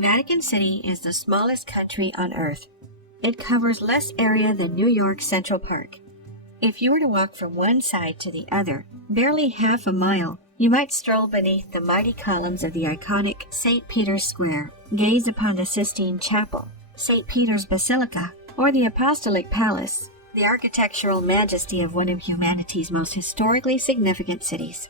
Vatican City is the smallest country on Earth. It covers less area than New York Central Park. If you were to walk from one side to the other, barely half a mile, you might stroll beneath the mighty columns of the iconic St. Peter's Square, gaze upon the Sistine Chapel, St. Peter's Basilica, or the Apostolic Palace, the architectural majesty of one of humanity's most historically significant cities.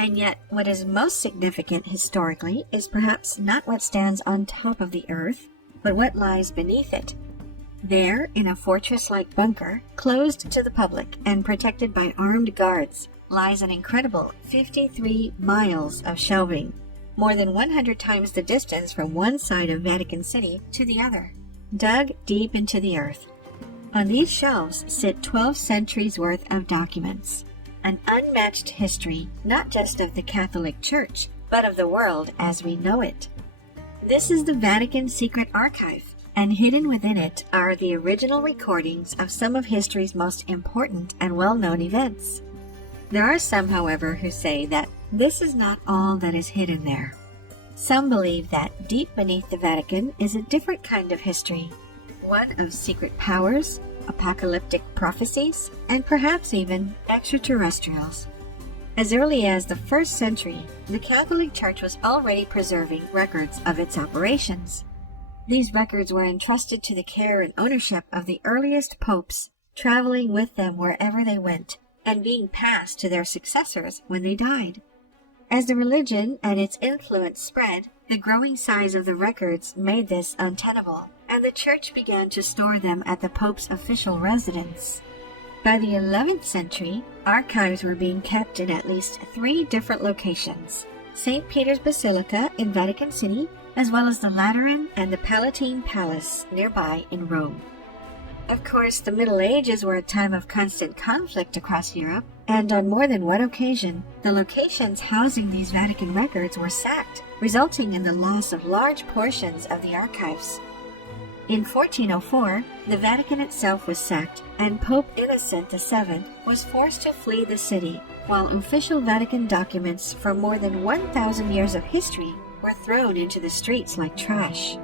And yet, what is most significant historically is perhaps not what stands on top of the earth, but what lies beneath it. There, in a fortress-like bunker, closed to the public and protected by armed guards, lies an incredible 53 miles of shelving, more than 100 times the distance from one side of Vatican City to the other, dug deep into the earth. On these shelves sit 12 centuries worth of documents. An unmatched history, not just of the Catholic Church, but of the world as we know it. This is the Vatican Secret Archive, and hidden within it are the original recordings of some of history's most important and well-known events. There are some, however, who say that this is not all that is hidden there. Some believe that deep beneath the Vatican is a different kind of history, one of secret powers, apocalyptic prophecies, and perhaps even extraterrestrials. As early as the 1st century, the Catholic Church was already preserving records of its operations. These records were entrusted to the care and ownership of the earliest popes, traveling with them wherever they went, and being passed to their successors when they died. As the religion and its influence spread, the growing size of the records made this untenable, and the Church began to store them at the Pope's official residence. By the 11th century, archives were being kept in at least 3 different locations: St. Peter's Basilica in Vatican City, as well as the Lateran and the Palatine Palace nearby in Rome. Of course, the Middle Ages were a time of constant conflict across Europe, and on more than one occasion, the locations housing these Vatican records were sacked, resulting in the loss of large portions of the archives. In 1404, the Vatican itself was sacked, and Pope Innocent VII was forced to flee the city, while official Vatican documents from more than 1,000 years of history were thrown into the streets like trash.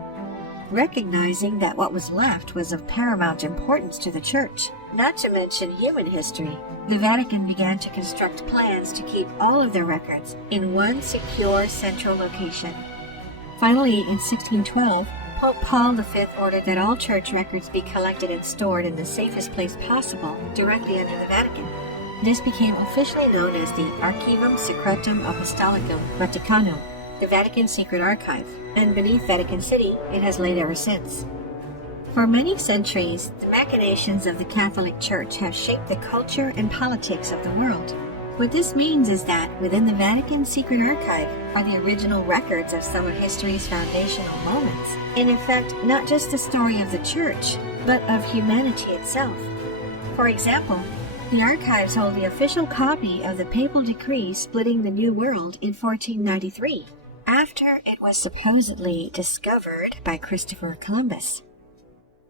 Recognizing that what was left was of paramount importance to the Church, not to mention human history, the Vatican began to construct plans to keep all of their records in one secure central location. Finally, in 1612, Pope Paul V ordered that all church records be collected and stored in the safest place possible, directly under the Vatican. This became officially known as the Archivum Secretum Apostolicum Vaticanum, the Vatican Secret Archive, and beneath Vatican City it has laid ever since. For many centuries, the machinations of the Catholic Church have shaped the culture and politics of the world. What this means is that within the Vatican Secret Archive are the original records of some of history's foundational moments, in effect not just the story of the Church, but of humanity itself. For example, the archives hold the official copy of the papal decree splitting the New World in 1493, after it was supposedly discovered by Christopher Columbus.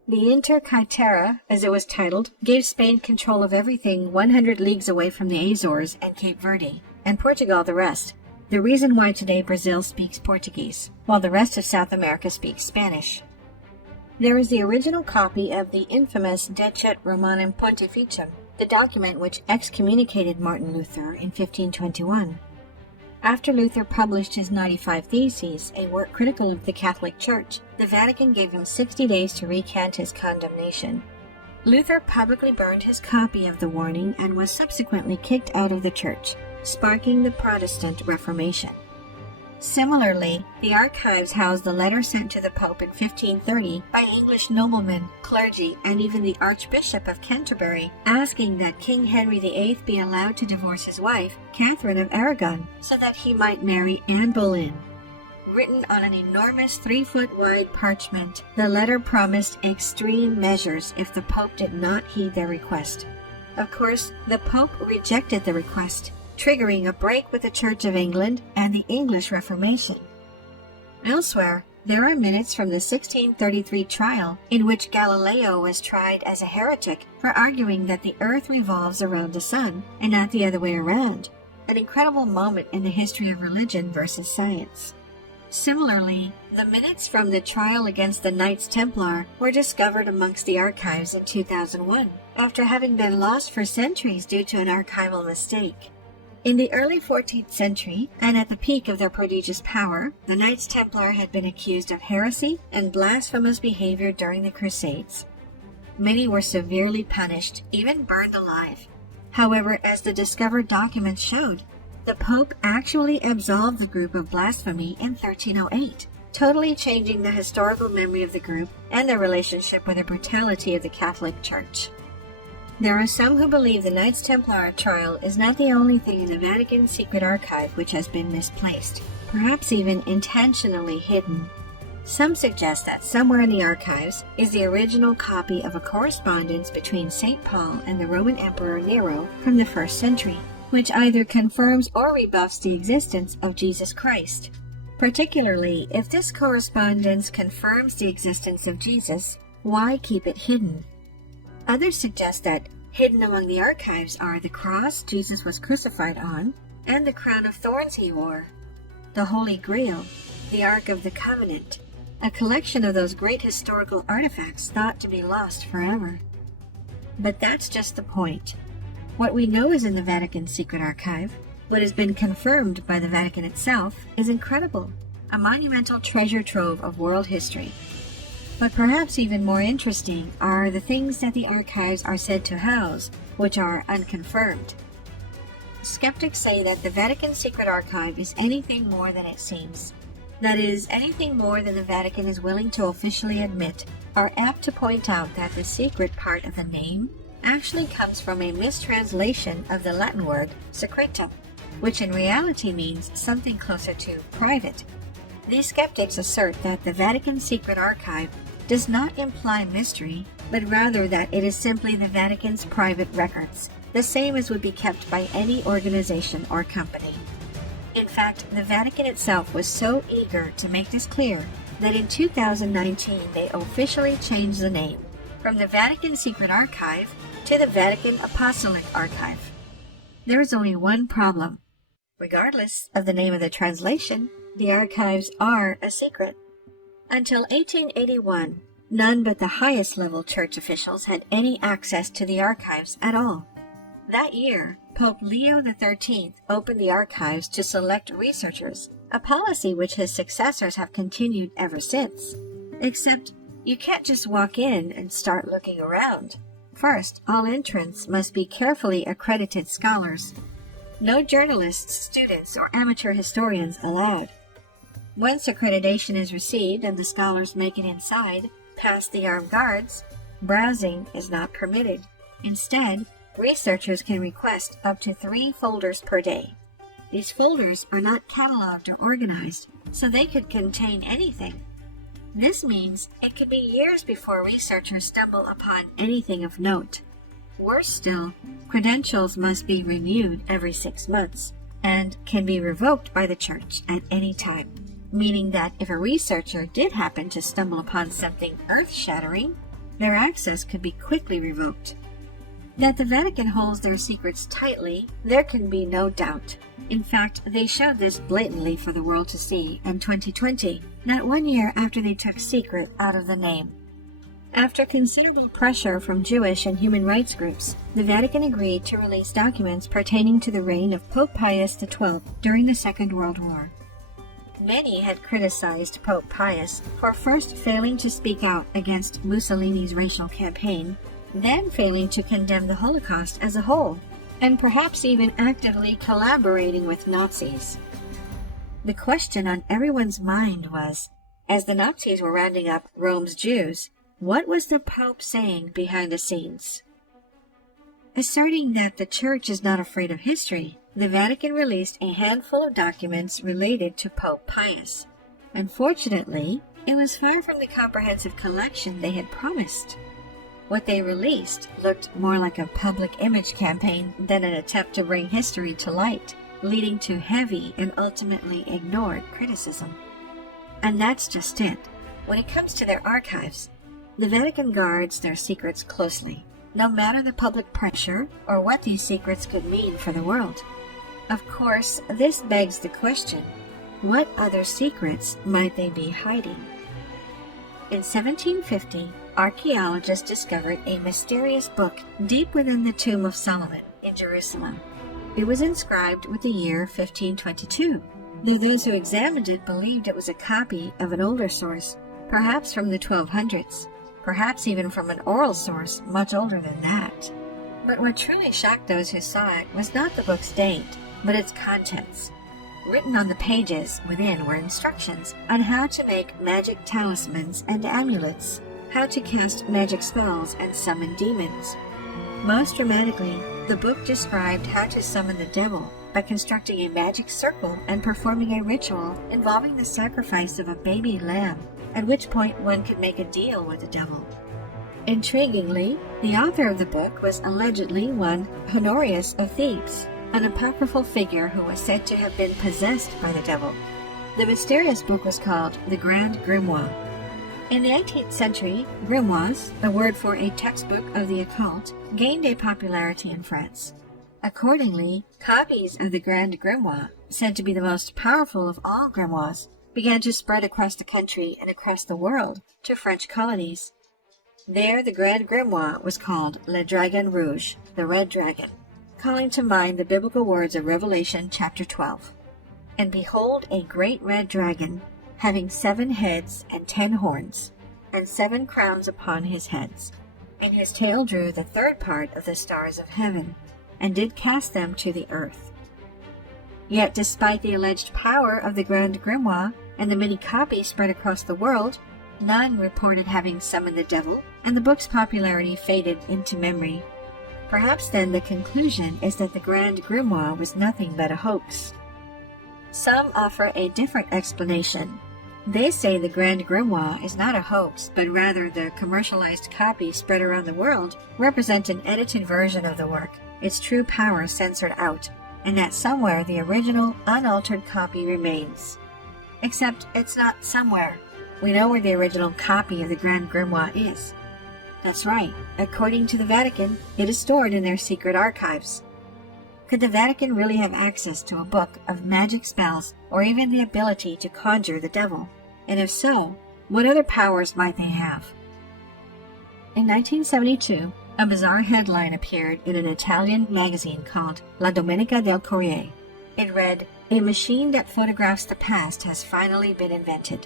The Inter Caetera, as it was titled, gave Spain control of everything 100 leagues away from the Azores and Cape Verde, and Portugal the rest, the reason why today Brazil speaks Portuguese, while the rest of South America speaks Spanish. There is the original copy of the infamous Decet Romanum Pontificum, the document which excommunicated Martin Luther in 1521. After Luther published his 95 Theses, a work critical of the Catholic Church, the Vatican gave him 60 days to recant his condemnation. Luther publicly burned his copy of the warning and was subsequently kicked out of the Church, sparking the Protestant Reformation. Similarly, the archives house the letter sent to the Pope in 1530 by English noblemen, clergy, and even the Archbishop of Canterbury, asking that King Henry VIII be allowed to divorce his wife, Catherine of Aragon, so that he might marry Anne Boleyn. Written on an enormous 3-foot-wide parchment, the letter promised extreme measures if the Pope did not heed their request. Of course, the Pope rejected the request, triggering a break with the Church of England and the English Reformation. Elsewhere, there are minutes from the 1633 trial in which Galileo was tried as a heretic for arguing that the earth revolves around the sun and not the other way around, an incredible moment in the history of religion versus science. Similarly, the minutes from the trial against the Knights Templar were discovered amongst the archives in 2001, after having been lost for centuries due to an archival mistake. In the early 14th century, and at the peak of their prodigious power, the Knights Templar had been accused of heresy and blasphemous behavior during the Crusades. Many were severely punished, even burned alive. However, as the discovered documents showed, the Pope actually absolved the group of blasphemy in 1308, totally changing the historical memory of the group and their relationship with the brutality of the Catholic Church. There are some who believe the Knights Templar trial is not the only thing in the Vatican's secret archive which has been misplaced, perhaps even intentionally hidden. Some suggest that somewhere in the archives is the original copy of a correspondence between St. Paul and the Roman Emperor Nero from the 1st century, which either confirms or rebuffs the existence of Jesus Christ. Particularly, if this correspondence confirms the existence of Jesus, why keep it hidden? Others suggest that hidden among the archives are the cross Jesus was crucified on and the crown of thorns he wore, the Holy Grail, the Ark of the Covenant, a collection of those great historical artifacts thought to be lost forever. But that's just the point. What we know is in the Vatican Secret Archive, what has been confirmed by the Vatican itself, is incredible, a monumental treasure trove of world history. But perhaps even more interesting are the things that the archives are said to house, which are unconfirmed. Skeptics say that the Vatican Secret Archive is anything more than it seems. That is, anything more than the Vatican is willing to officially admit, are apt to point out that the secret part of the name actually comes from a mistranslation of the Latin word secretum, which in reality means something closer to private. These skeptics assert that the Vatican Secret Archive does not imply mystery, but rather that it is simply the Vatican's private records, the same as would be kept by any organization or company. In fact, the Vatican itself was so eager to make this clear that in 2019 they officially changed the name from the Vatican Secret Archive to the Vatican Apostolic Archive. There is only one problem. Regardless of the name of the translation, the archives are a secret. Until 1881, none but the highest level church officials had any access to the archives at all. That year, Pope Leo XIII opened the archives to select researchers, a policy which his successors have continued ever since. Except, you can't just walk in and start looking around. First, all entrants must be carefully accredited scholars. No journalists, students, or amateur historians allowed. Once accreditation is received and the scholars make it inside, past the armed guards, browsing is not permitted. Instead, researchers can request up to 3 folders per day. These folders are not cataloged or organized, so they could contain anything. This means it could be years before researchers stumble upon anything of note. Worse still, credentials must be renewed every 6 months and can be revoked by the church at any time, meaning that if a researcher did happen to stumble upon something earth-shattering, their access could be quickly revoked. That the Vatican holds their secrets tightly, there can be no doubt. In fact, they showed this blatantly for the world to see in 2020, not 1 year after they took secret out of the name. After considerable pressure from Jewish and human rights groups, the Vatican agreed to release documents pertaining to the reign of Pope Pius XII during the Second World War. Many had criticized Pope Pius for first failing to speak out against Mussolini's racial campaign, then failing to condemn the Holocaust as a whole, and perhaps even actively collaborating with Nazis. The question on everyone's mind was, as the Nazis were rounding up Rome's Jews, what was the Pope saying behind the scenes? Asserting that the Church is not afraid of history, the Vatican released a handful of documents related to Pope Pius. Unfortunately, it was far from the comprehensive collection they had promised. What they released looked more like a public image campaign than an attempt to bring history to light, leading to heavy and ultimately ignored criticism. And that's just it. When it comes to their archives, the Vatican guards their secrets closely, no matter the public pressure or what these secrets could mean for the world. Of course, this begs the question, What other secrets might they be hiding? In 1750, archaeologists discovered a mysterious book deep within the tomb of Solomon in Jerusalem. It was inscribed with the year 1522, though those who examined it believed it was a copy of an older source, perhaps from the 1200s, perhaps even from an oral source much older than that. But what truly shocked those who saw it was not the book's date, but its contents. Written on the pages within were instructions on how to make magic talismans and amulets, how to cast magic spells and summon demons. Most dramatically, the book described how to summon the devil by constructing a magic circle and performing a ritual involving the sacrifice of a baby lamb, at which point one could make a deal with the devil. Intriguingly, the author of the book was allegedly one Honorius of Thebes, an apocryphal figure who was said to have been possessed by the devil. The mysterious book was called the Grand Grimoire. In the 18th century, grimoires, a word for a textbook of the occult, gained a popularity in France. Accordingly, copies of the Grand Grimoire, said to be the most powerful of all grimoires, began to spread across the country and across the world to French colonies. There the Grand Grimoire was called Le Dragon Rouge, the Red Dragon, calling to mind the biblical words of Revelation chapter 12. And behold, a great red dragon, having 7 heads and 10 horns, and 7 crowns upon his heads. And his tail drew the 3rd part of the stars of heaven, and did cast them to the earth. Yet despite the alleged power of the Grand Grimoire, and the many copies spread across the world, none reported having summoned the devil, and the book's popularity faded into memory. Perhaps then the conclusion is that the Grand Grimoire was nothing but a hoax. Some offer a different explanation. They say the Grand Grimoire is not a hoax, but rather the commercialized copies spread around the world represent an edited version of the work, its true power censored out, and that somewhere the original, unaltered copy remains. Except it's not somewhere. We know where the original copy of the Grand Grimoire is. That's right. According to the Vatican, it is stored in their secret archives. Could the Vatican really have access to a book of magic spells, or even the ability to conjure the devil? And if so, what other powers might they have? In 1972, a bizarre headline appeared in an Italian magazine called La Domenica del Corriere. It read, "A machine that photographs the past has finally been invented."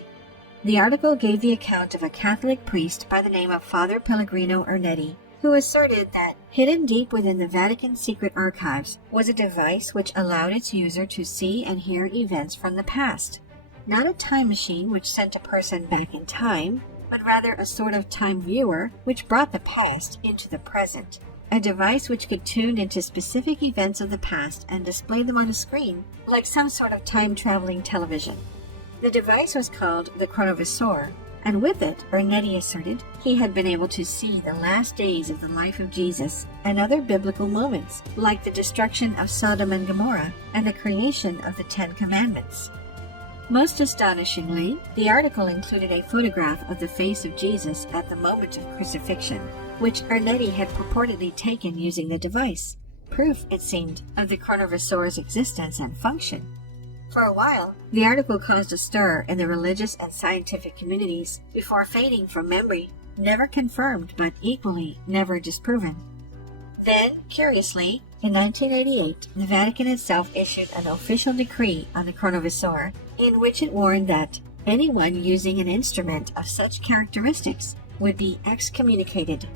The article gave the account of a Catholic priest by the name of Father Pellegrino Ernetti, who asserted that hidden deep within the Vatican secret archives was a device which allowed its user to see and hear events from the past. Not a time machine which sent a person back in time, but rather a sort of time viewer which brought the past into the present. A device which could tune into specific events of the past and display them on a screen, like some sort of time-traveling television. The device was called the chronovisor, and with it, Ernetti asserted, he had been able to see the last days of the life of Jesus and other biblical moments, like the destruction of Sodom and Gomorrah and the creation of the 10 Commandments. Most astonishingly, the article included a photograph of the face of Jesus at the moment of crucifixion, which Ernetti had purportedly taken using the device, proof, it seemed, of the chronovisor's existence and function. For a while, the article caused a stir in the religious and scientific communities before fading from memory, never confirmed but equally never disproven. Then, curiously, in 1988, the Vatican itself issued an official decree on the chronovisor in which it warned that anyone using an instrument of such characteristics would be excommunicated.